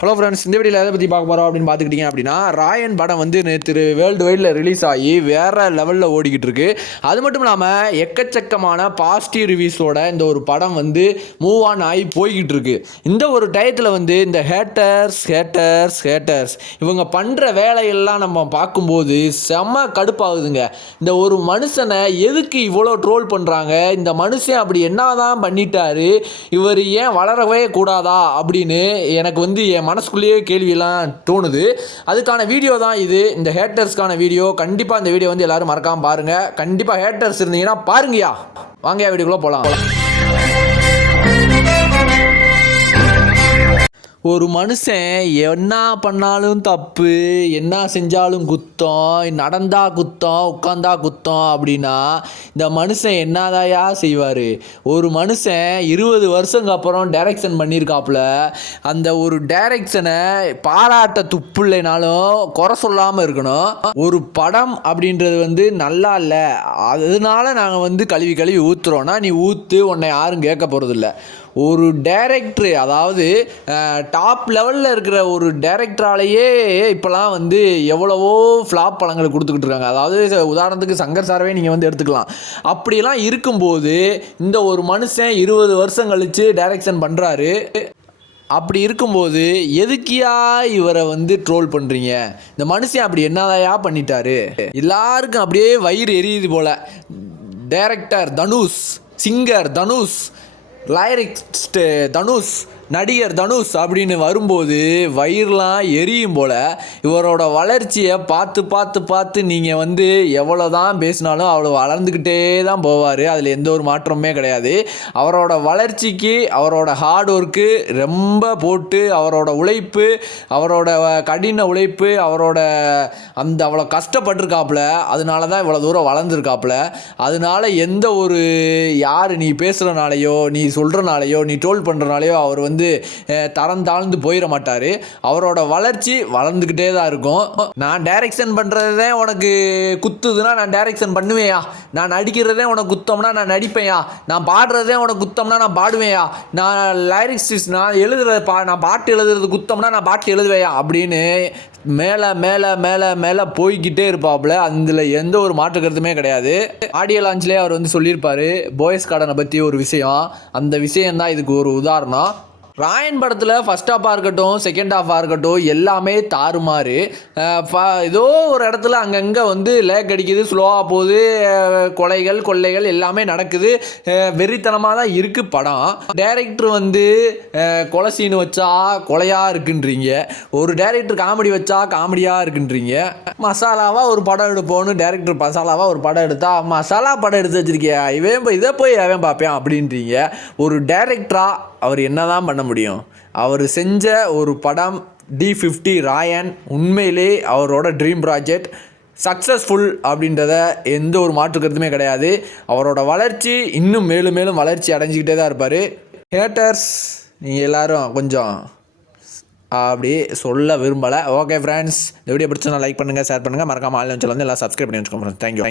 Hello friends இந்த வீடியோவில் எதை பற்றி பார்க்க போகிறோம் அப்படின்னு பார்த்துக்கிட்டிங்க அப்படின்னா ராயன் படம் வந்து நேற்று வேர்ல்டு வைடில் ரிலீஸ் ஆகி வேறு லெவலில் ஓடிக்கிட்டு இருக்கு. அது மட்டும் இல்லாமல் எக்கச்சக்கமான பாசிட்டிவ் ரிவ்யூஸோட இந்த ஒரு படம் வந்து மூவ் ஆன் ஆகி போய்கிட்டு இருக்கு. இந்த ஒரு டயத்தில் வந்து இந்த ஹேட்டர்ஸ் ஹேட்டர்ஸ் ஹேட்டர்ஸ் இவங்க பண்ணுற வேலையெல்லாம் நம்ம பார்க்கும்போது செம்ம கடுப்பாகுதுங்க. இந்த ஒரு மனுஷனை எதுக்கு இவ்வளோ ட்ரோல் பண்ணுறாங்க இந்த மனுஷன் அப்படி என்னதான் பண்ணிட்டாரு? இவர் ஏன் வளரவே கூடாதா? அப்படின்னு எனக்கு வந்து என் மனசுக்குள்ளேயே கேள்வியெல்லாம் தோணுது. அதுக்கான வீடியோ தான் இது. இந்த ஹேட்டர்ஸ்க்கான வீடியோ. கண்டிப்பாக இந்த வீடியோ வந்து எல்லாரும் மறக்காமல் பாருங்கள் கண்டிப்பாக ஹேட்டர்ஸ் இருந்தீங்கன்னா பாருங்கயா வாங்கயா வீடியோக்குள்ளே போகலாம் ஒரு மனுஷன் என்ன பண்ணாலும் தப்பு என்ன செஞ்சாலும் குத்தம் நடந்தா குத்தம் உட்காந்தா குத்தம் அப்படின்னா இந்த மனுஷன் என்னதாயா செய்வார்? ஒரு மனுஷன் இருபது வருஷங்க அப்புறம் டைரக்ஷன் பண்ணியிருக்காப்புல அந்த ஒரு டைரக்ஷனை பாராட்ட துப்புலைனாலும் குறை சொல்லாமல் இருக்கணும். ஒரு படம் அப்படின்றது வந்து நல்லா இல்லை. அதனால நாங்கள் வந்து கழுவி கழுவி ஊற்றுறோன்னா நீ ஊற்று உன்னை யாரும் கேட்க போகிறதில்ல ஒரு டேரக்டரு அதாவது டாப் லெவலில் இருக்கிற ஒரு டேரக்டராலேயே இப்போலாம் வந்து எவ்வளவோ ஃப்ளாப் படங்கள் கொடுத்துக்கிட்டு இருக்காங்க. அதாவது உதாரணத்துக்கு சங்கர் சாரவே நீங்கள் வந்து எடுத்துக்கலாம். அப்படிலாம் இருக்கும்போது இந்த ஒரு மனுஷன் இருபது வருஷம் கழித்து டைரக்ஷன் பண்ணுறாரு அப்படி இருக்கும்போது எதுக்கியா இவரை வந்து ட்ரோல் பண்ணுறீங்க இந்த மனுஷன் அப்படி என்னதையா பண்ணிட்டாரு? எல்லாருக்கும் அப்படியே வயிறு எரியுது போல. Director Dhanush singer Dhanush lyricist Dhanush நடிகர் தனுஷ் அப்படின்னு வரும்போது வயிறுலாம் எரியும் போல் இவரோட வளர்ச்சியை பார்த்து பார்த்து பார்த்து நீங்கள் வந்து எவ்வளோ தான் பேசினாலும் அவ்வளோ வளர்ந்துக்கிட்டே தான் போவார். அதில் எந்த ஒரு மாற்றமுமே கிடையாது. அவரோட வளர்ச்சிக்கு அவரோட ஹார்ட் ஒர்க்கு ரொம்ப போட்டு அவரோட உழைப்பு அவரோட கடின உழைப்பு அவரோட அந்த அவ்வளோ கஷ்டப்பட்டிருக்காப்புல அதனால தான் இவ்வளோ தூரம் வளர்ந்துருக்காப்புல. அதனால எந்த ஒரு யார் நீ பேசுகிறனாலையோ நீ சொல்கிறனாலையோ நீ ட்ரோல் பண்ணுறனாலையோ அவர் வந்து வந்து தரம் தாழ்ந்து போயிட மாட்டார். அவரோட வளர்ச்சி வளர்ந்துக்கிட்டே தான் இருக்கும். நான் டைரக்ஷன் பண்ணுறதே உனக்கு குத்துதுன்னா நான் டைரக்ஷன் பண்ணுவேயா நான் நடிக்கிறதே உனக்கு குத்தம்னா நான் நடிப்பேயா நான் பாடுறதே உனக்கு குத்தம்னா நான் பாடுவேயா நான் லைரிக்ஸ் நான் எழுதுறது பா நான் பாட்டு எழுதுறது குத்தம்னா நான் பாட்டு எழுதுவேயா அப்படின்னு மேலே மேலே மேலே மேலே போய்கிட்டே இருப்பாப்புல. அதில் எந்த ஒரு மாற்று கருத்துமே கிடையாது. ஆடியோ லான்ச்லேயே அவர் வந்து சொல்லியிருப்பார் போயஸ் கார்டனை பற்றி ஒரு விஷயம். அந்த விஷயந்தான் இதுக்கு ஒரு உதாரணம். ராயன் படத்தில் ஃபஸ்ட் ஹாஃபாக இருக்கட்டும் செகண்ட் ஹாஃபாக இருக்கட்டும் எல்லாமே தாறுமாறு. ஃப- ஏதோ ஒரு இடத்துல அங்கங்கே வந்து லேக் அடிக்குது ஸ்லோவாக போகுது கொலைகள் கொள்ளைகள் எல்லாமே நடக்குது. வெறித்தனமாக தான் இருக்குது படம். டேரக்டர் வந்து கொலை சீன் வச்சா கொலையாக இருக்குன்றீங்க. ஒரு டேரக்டர் காமெடி வச்சா காமெடியாக இருக்குன்றீங்க. மசாலாவாக ஒரு படம் எடுப்போன்னு டேரக்டர் மசாலாவாக ஒரு படம் எடுத்தா மசாலா படம் எடுத்து வச்சிருக்கியா? இவன் போய் இதை போய் அவன் பார்ப்பேன் அப்படின்றீங்க. ஒரு டேரக்டராக அவர் என்னதான் பண்ண முடியும்? அவர் செஞ்ச ஒரு படம் டி ஃபிஃப்டி ராயன் உண்மையிலே அவரோட ட்ரீம் ப்ராஜெக்ட் சக்ஸஸ்ஃபுல் அப்படின்றத எந்த ஒரு மாற்று கருத்துமே கிடையாது. அவரோட வளர்ச்சி இன்னும் மேலும் மேலும் வளர்ச்சி அடைஞ்சிக்கிட்டே தான் இருப்பார். ஹேட்டர்ஸ் நீங்கள் எல்லாரும் கொஞ்சம் அப்படி சொல்ல விரும்பலை. ஓகே ஃப்ரெண்ட்ஸ் இந்த வீடியோ பிடிச்சா லைக் பண்ணுங்கள் ஷேர் பண்ணுங்கள் மறக்காமல் ஆன்லைன் சேனல் வந்து எல்லாம் சப்ஸ்கிரைப் பண்ணி வச்சுக்கோங்க தேங்க்யூ